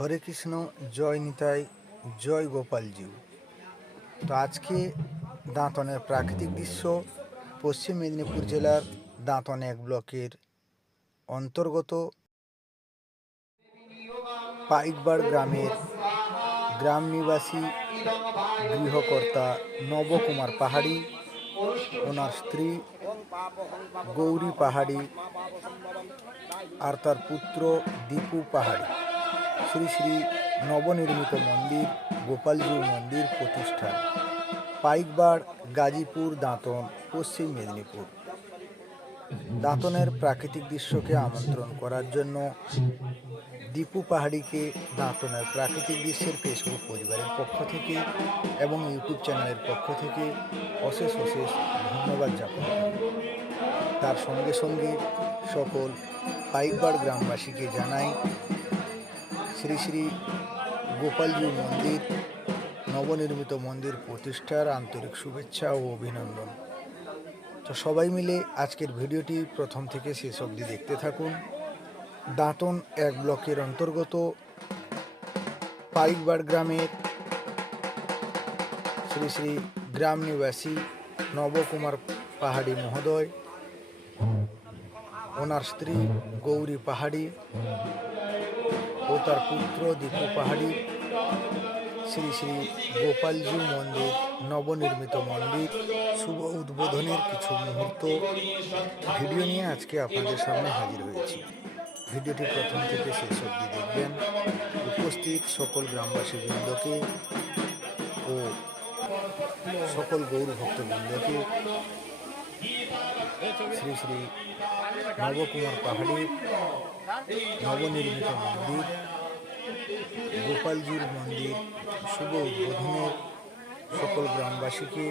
হরে কৃষ্ণ, জয় নিতাই, জয় গোপালজিউ। তো আজকে দাঁতনের প্রাকৃতিক দৃশ্য পশ্চিম মেদিনীপুর জেলার দাঁতন 1 ব্লকের অন্তর্গত পাইকবাড় গ্রামের গ্রাম নিবাসী গৃহকর্তা নবকুমার পাহাড়ি, ওনার স্ত্রী গৌরী পাহাড়ি আর তার পুত্র দীপু পাহাড়ি শ্রী শ্রী নবনির্মিত মন্দির গোপালজিউ মন্দির প্রতিষ্ঠান, পাইকবাড়, গাজীপুর, দাঁতন, পশ্চিম মেদিনীপুর। দাঁতনের প্রাকৃতিক দৃশ্যকে আমন্ত্রণ করার জন্য দীপু পাহাড়িকে দাঁতনের প্রাকৃতিক দৃশ্যের ফেসবুক পরিবারের পক্ষ থেকে এবং ইউটিউব চ্যানেলের পক্ষ থেকে অশেষ অশেষ ধন্যবাদ জ্ঞাপন করি। তার সঙ্গে সঙ্গে সকল পাইকবাড় গ্রামবাসীকে জানাই শ্রী শ্রী গোপালজিউ মন্দির নবনির্মিত মন্দির প্রতিষ্ঠার আন্তরিক শুভেচ্ছা ও অভিনন্দন। তো সবাই মিলে আজকের ভিডিওটি প্রথম থেকে শেষ অবধি দেখতে থাকুন। দাঁতন 1 ব্লকের অন্তর্গত পাইকবাড় গ্রামের শ্রী শ্রী গ্রাম নিবাসী নবকুমার পাহাড়ি মহোদয়, ওনার স্ত্রী গৌরী পাহাড়ি ও তার পুত্র দীপু পাহাড়ি শ্রী শ্রী গোপালজিউ মন্দির নবনির্মিত মন্দির শুভ উদ্বোধনের কিছু মুহূর্ত ভিডিও নিয়ে আজকে আপনাদের সামনে হাজির হয়েছি। ভিডিওটি প্রথম থেকে শেষ অবধি দেখবেন। উপস্থিত সকল গ্রামবাসীবৃন্দকে ও সকল গৌর ভক্তবৃন্দকে শ্রী শ্রী নবকুমার পাহাড়ির নবনির্মিত মন্দির গোপালজিউর মন্দির শুভ উদ্বোধনের সকল গ্রামবাসীকে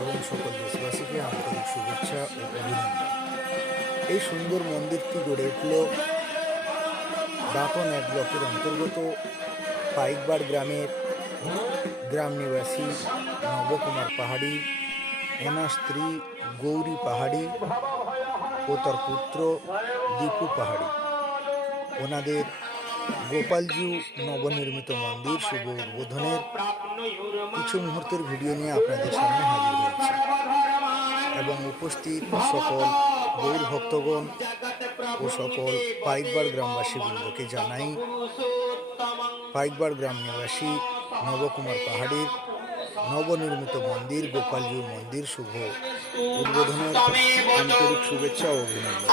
এবং সকল দেশবাসীকে আন্তরিক শুভেচ্ছা ও অভিনন্দন। এই সুন্দর মন্দিরটি গড়ে উঠল দাঁতন 1 ব্লকের অন্তর্গত পাইকবাড় গ্রামের গ্রাম নিবাসী নবকুমার পাহাড়ি, ওনার স্ত্রী গৌরী পাহাড়ি ও তার পুত্র দীপু পাহাড়ি, ওনাদের গোপালজিউ নবনির্মিত মন্দির শুভ উদ্বোধনের কিছু মুহূর্তের ভিডিও নিয়ে আপনাদের সামনে হাজির হয়েছে এবং উপস্থিত সকল গৌর ভক্তগণ ও সকল পাইকবাড় গ্রামবাসী বৃন্দকে জানাই পাইকবাড় গ্রাম নিবাসী নবকুমার পাহাড়ির নবনির্মিত মন্দির গোপালজিউ মন্দির শুভ উদ্বোধনের আন্তরিক শুভেচ্ছা ও অভিনন্দন।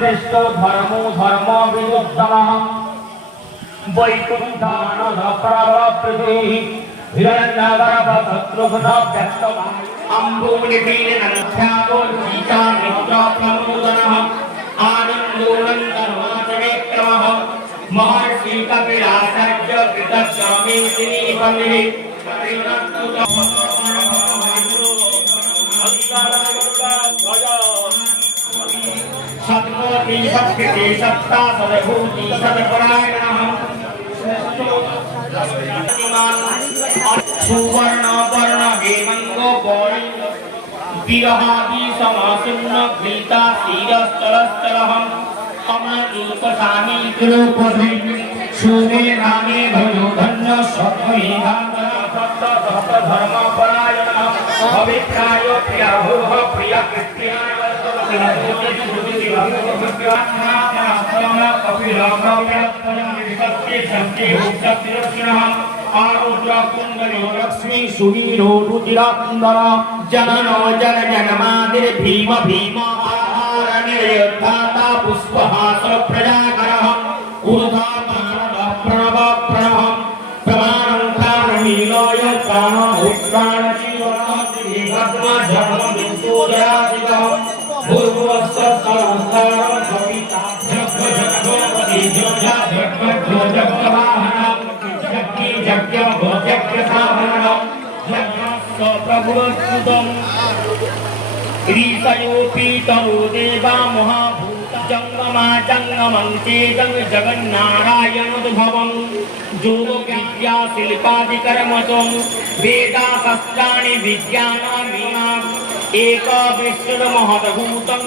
শ্রেষ্ঠ ধর্ম ধর্ম বিরুদ্ধম বৈকুণ্ঠানপৃথি হিরণ্যগর্ভশত্রুঘ্ন ব্যক্তবান অম্বুলিপীননশ্যামোর্জিতামিত্রপ্রমোদনঃ আনন্দোনন্দনমাচরেক্রমঃ মহর্ষি কপিলাচার্য কৃতস্বামীতি নিপন্দিনি सत्कोटि सत्कृति सत्ता सद्भूति सत्परायणः सुवर्ण वर्ण हेमंगो गौरी विरहादि समासुन्न गीता शिरस्तरस्तरः अमृतसामी गुरुपदे शुभे नामे भयो धन्य सत्त्वैः धर्म परायणः अभिप्राय प्रिया भूः प्रिय क्रिस्टियान लक्ष्मी सुवीरो रुचिराकुंदर जननो जन जनमादिर भीम भीम निर्योद्धाता पुष्पहास प्रजाकरः ऊर्ध्वमानः प्रणव प्रणव प्रमाणं कारणीलोय प्राण उत्प्राण जीवन भद्म जन्म विसूर्यादिकः भूर्भुवस्सु भुवस्सुतं ऋषयोऽपि तरो देवा महाभूता जङ्गमा जङ्गमं चेदं जगन्नारायणोद्भवं योगविद्या शिल्पादिकर्मजं वेदाशास्त्राणि विज्ञानामीमाम् एकविंशतिर्महद्भूतं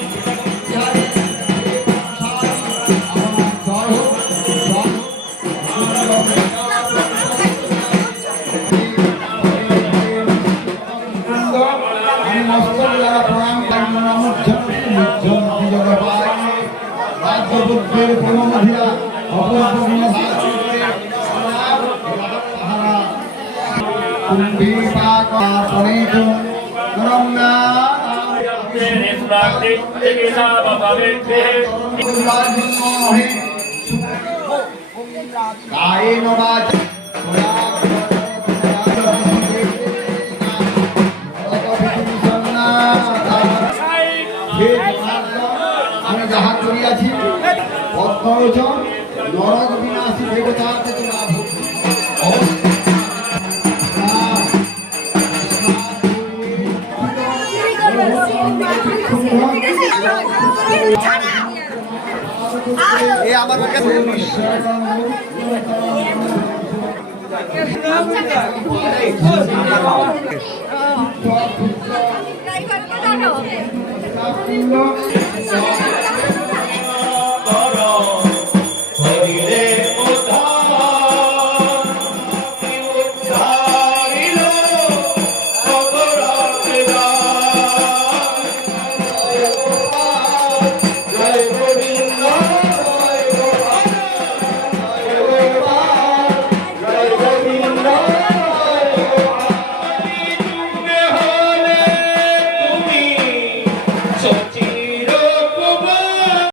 আমি যাহা করিয়াছি পদ্মলোচন নরক বিনাশী দেবতার থেকে লাভ আমার Try